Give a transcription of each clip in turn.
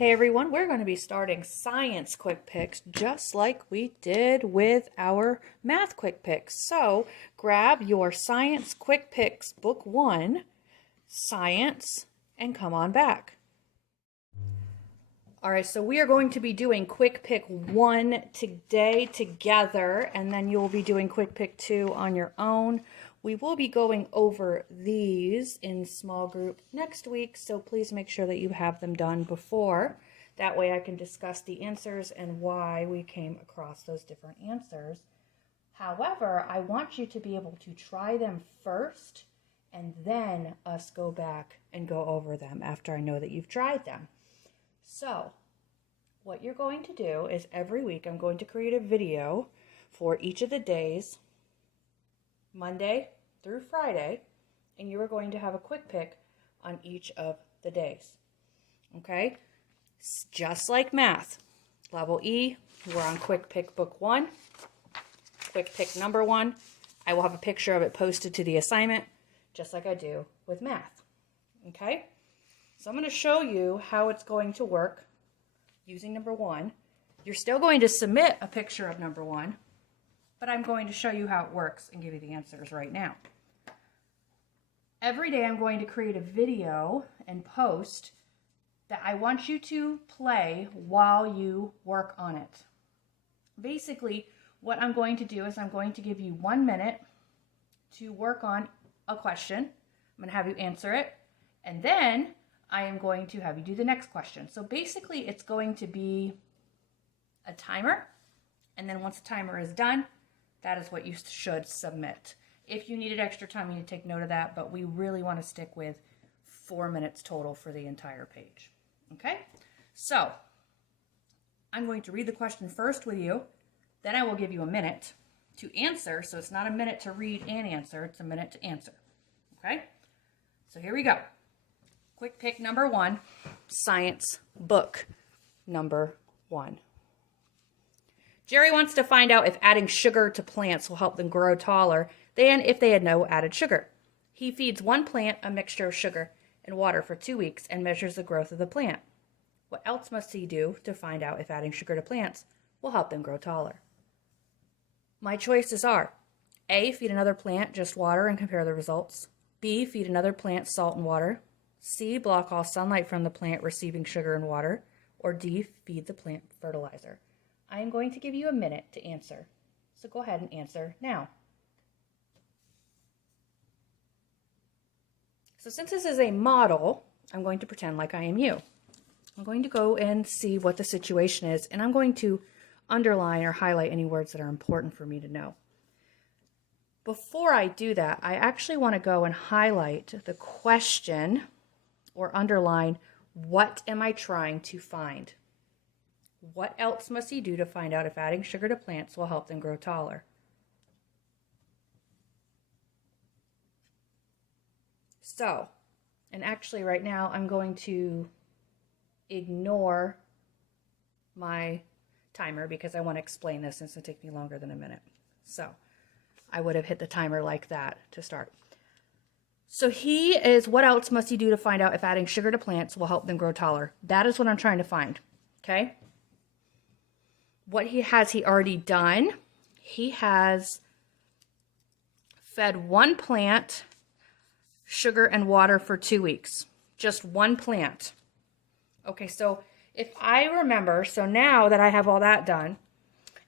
Hey everyone, we're going to be starting science quick picks just like we did with our math quick picks. So grab your science quick picks book 1, science, and come on back. All right, so we are going to be doing quick pick 1 today together, and then you'll be doing quick pick 2 on your own. We will be going over these in small group next week, so please make sure that you have them done before. That way I can discuss the answers and why we came across those different answers. However, I want you to be able to try them first, and then us go back and go over them after I know that you've tried them. So, what you're going to do is every week I'm going to create a video for each of the days, Monday through Friday, and you are going to have a quick pick on each of the days. Okay? Just like math. Level E, we're on quick pick book 1. Quick pick number 1. I will have a picture of it posted to the assignment, just like I do with math. Okay? So I'm going to show you how it's going to work using number 1. You're still going to submit a picture of number 1, but I'm going to show you how it works and give you the answers right now. Every day I'm going to create a video and post that I want you to play while you work on it. Basically, what I'm going to do is I'm going to give you 1 minute to work on a question. I'm going to have you answer it, and then I am going to have you do the next question. So basically, it's going to be a timer, and then once the timer is done, that is what you should submit. If you needed extra time, you need to take note of that, but we really want to stick with 4 minutes total for the entire page. Okay? So, I'm going to read the question first with you, then I will give you a minute to answer, so it's not a minute to read and answer, it's a minute to answer. Okay? So here we go. Quick pick number 1, science book number 1. Jerry wants to find out if adding sugar to plants will help them grow taller than if they had no added sugar. He feeds one plant a mixture of sugar and water for 2 weeks and measures the growth of the plant. What else must he do to find out if adding sugar to plants will help them grow taller? My choices are A, feed another plant just water and compare the results. B, feed another plant salt and water. C, block all sunlight from the plant receiving sugar and water. Or D, feed the plant fertilizer. I am going to give you a minute to answer. So go ahead and answer now. So since this is a model, I'm going to pretend like I am you. I'm going to go and see what the situation is, and I'm going to underline or highlight any words that are important for me to know. Before I do that, I actually want to go and highlight the question or underline, what am I trying to find? What else must he do to find out if adding sugar to plants will help them grow taller? So, and actually right now I'm going to ignore my timer because I want to explain this and it's going to take me longer than a minute. So, I would have hit the timer like that to start. So what else must he do to find out if adding sugar to plants will help them grow taller? That is what I'm trying to find, okay? What has he already done? He has fed one plant sugar and water for 2 weeks. Just one plant. Okay, so if I remember, so now that I have all that done,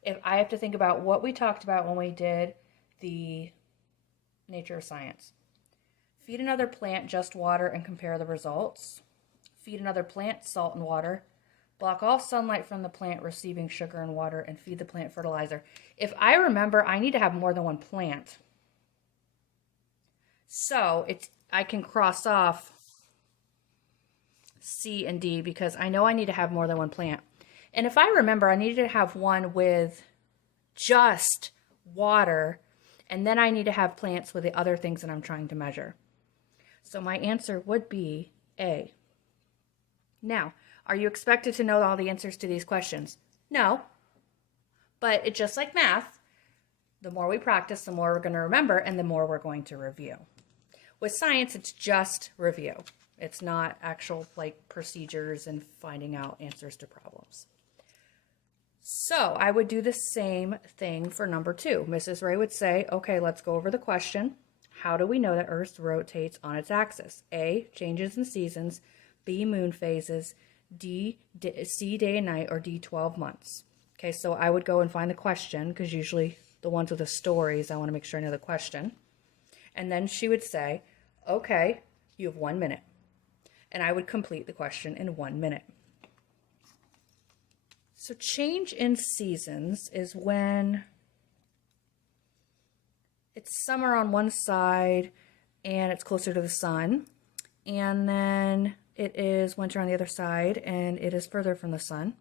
if I have to think about what we talked about when we did the nature of science. Feed another plant just water and compare the results. Feed another plant salt and water. Block all sunlight from the plant receiving sugar and water, and feed the plant fertilizer. If I remember, I need to have more than one plant. So I can cross off C and D because I know I need to have more than one plant. And if I remember, I needed to have one with just water, and then I need to have plants with the other things that I'm trying to measure. So my answer would be A. Now, are you expected to know all the answers to these questions? No. But it's just like math. The more we practice, the more we're going to remember, and the more we're going to review. With science, it's just review. It's not actual like procedures and finding out answers to problems. So I would do the same thing for number 2. Mrs. Ray would say, okay, let's go over the question. How do we know that Earth rotates on its axis? A, changes in seasons. B, moon phases. C, day and night. Or D, 12 months. Okay, so I would go and find the question, because usually the ones with the stories, I want to make sure I know the question. And then she would say, okay, you have 1 minute. And I would complete the question in 1 minute. So change in seasons is when it's summer on one side and it's closer to the sun, and then it is winter on the other side and it is further from the sun.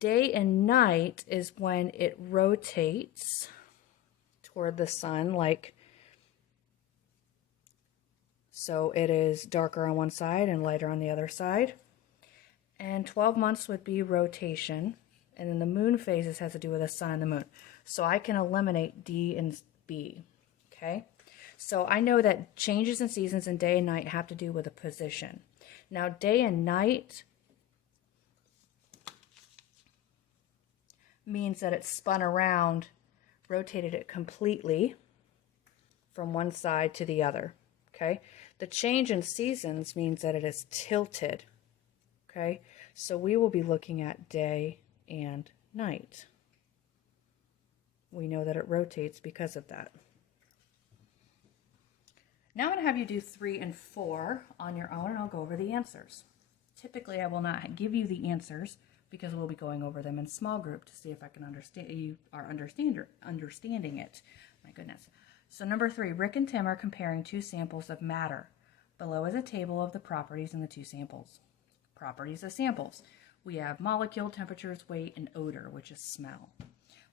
Day and night is when it rotates toward the sun, like so it is darker on one side and lighter on the other side. And 12 months would be rotation. And then the moon phases has to do with the sun and the moon. So I can eliminate D and B. Okay? So I know that changes in seasons and day and night have to do with a position. Now day and night means that it's spun around, rotated it completely from one side to the other. Okay? The change in seasons means that it is tilted. Okay? So we will be looking at day and night. We know that it rotates because of that. Now I'm going to have you do 3 and 4 on your own, and I'll go over the answers. Typically, I will not give you the answers because we'll be going over them in small group to see if I can understand you are understanding it. My goodness. So number 3, Rick and Tim are comparing 2 samples of matter. Below is a table of the properties in the 2 samples. Properties of samples. We have molecule, temperatures, weight, and odor, which is smell.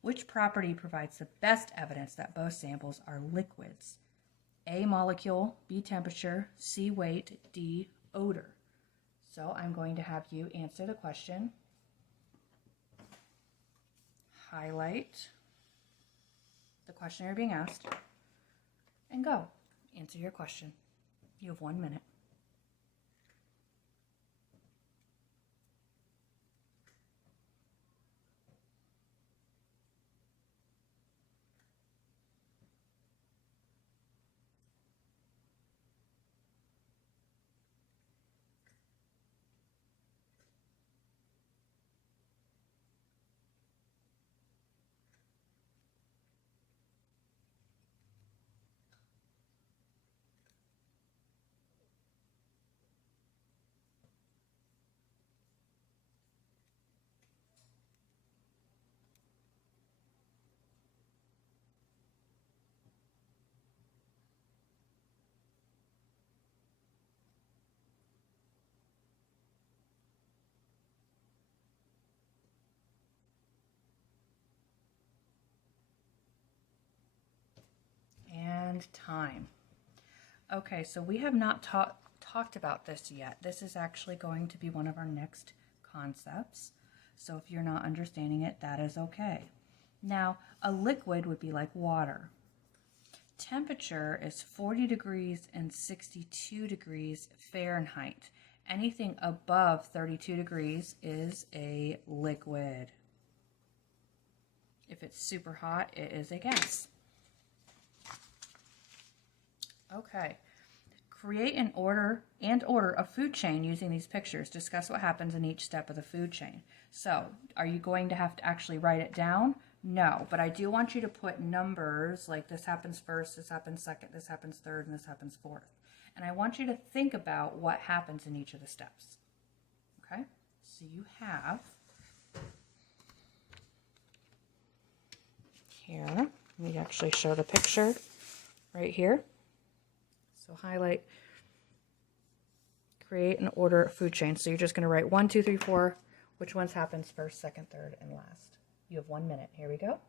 Which property provides the best evidence that both samples are liquids? A, molecule, B, temperature, C, weight, D, odor. So I'm going to have you answer the question, highlight the question you're being asked, and go. Answer your question. You have 1 minute. And time. Okay, so we have not talked about this yet. This is actually going to be one of our next concepts. So if you're not understanding it, that is okay. Now, a liquid would be like water. Temperature is 40 degrees and 62 degrees Fahrenheit. Anything above 32 degrees is a liquid. If it's super hot, it is a gas. Okay. Create an order a food chain using these pictures. Discuss what happens in each step of the food chain. So, are you going to have to actually write it down? No, but I do want you to put numbers, like this happens first, this happens second, this happens third, and this happens fourth. And I want you to think about what happens in each of the steps. Okay? So you have here, let me actually show the picture right here. So highlight, create and order a food chain. So you're just going to write 1, 2, 3, 4, which ones happens first, second, third, and last. You have 1 minute. Here we go.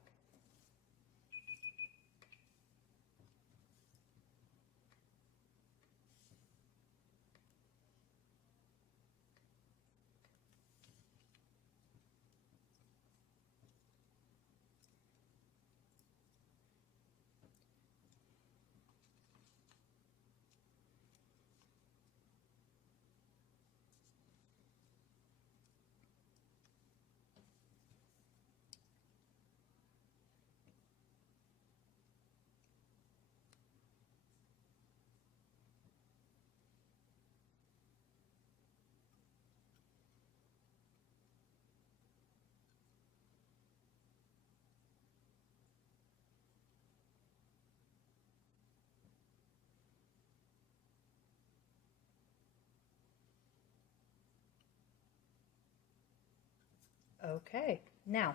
Okay, now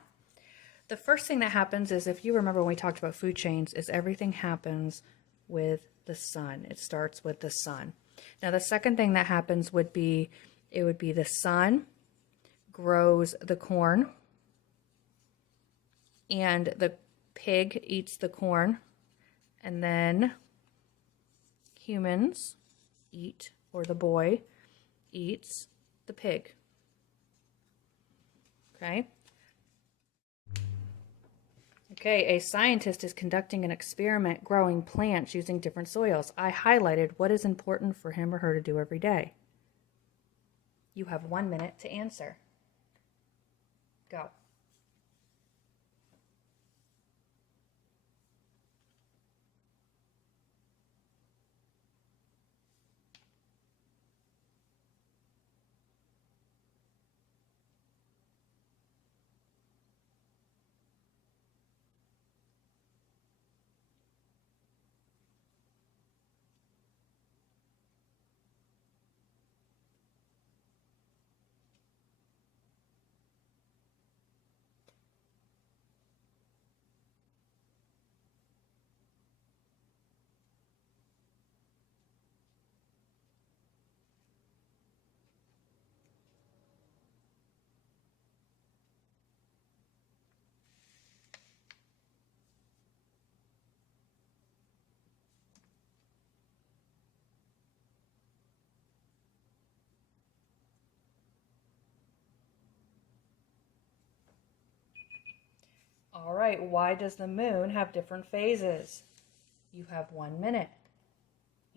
the first thing that happens is, if you remember when we talked about food chains, is everything happens with the sun. It starts with the sun. Now the second thing that happens would be, it would be the sun grows the corn, and the pig eats the corn, and then humans eat, or the boy eats the pig. Okay? Okay, a scientist is conducting an experiment growing plants using different soils. I highlighted what is important for him or her to do every day. You have 1 minute to answer. Go. All right, why does the moon have different phases? You have 1 minute.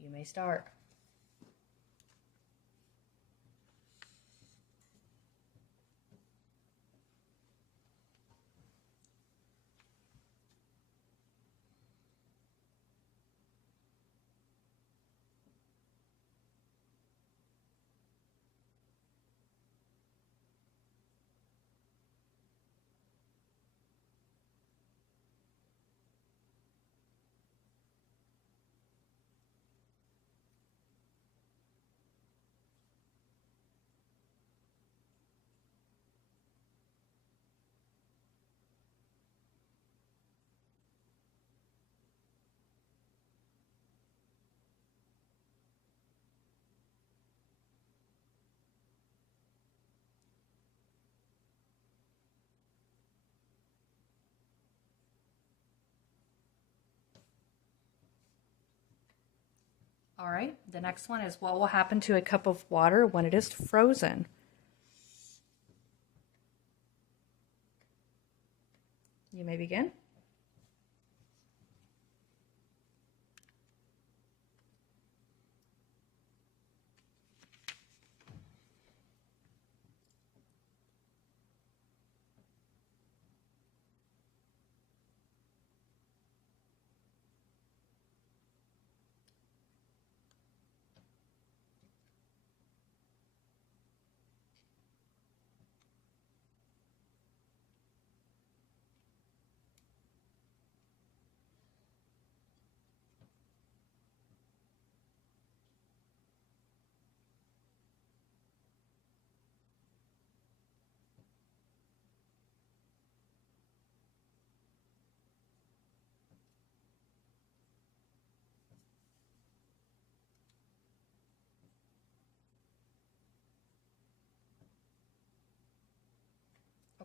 You may start. All right, the next one is, what will happen to a cup of water when it is frozen? You may begin.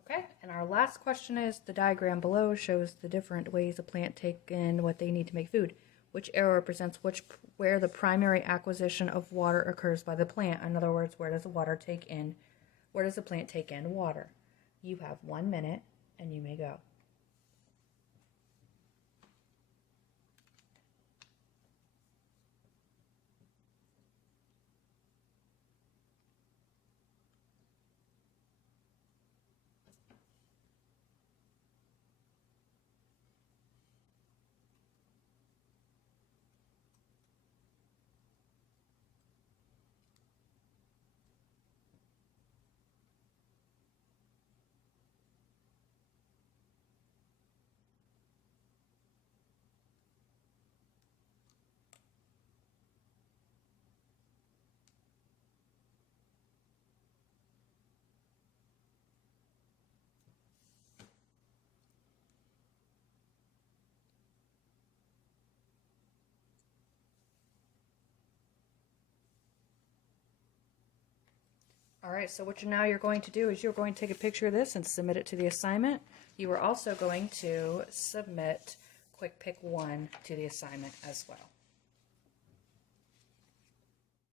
Okay, and our last question is, the diagram below shows the different ways a plant take in what they need to make food. Which arrow represents where the primary acquisition of water occurs by the plant? In other words, where does the plant take in water? You have 1 minute, and you may go. All right, so what you're going to do is you're going to take a picture of this and submit it to the assignment. You are also going to submit Quik Pick 1 to the assignment as well.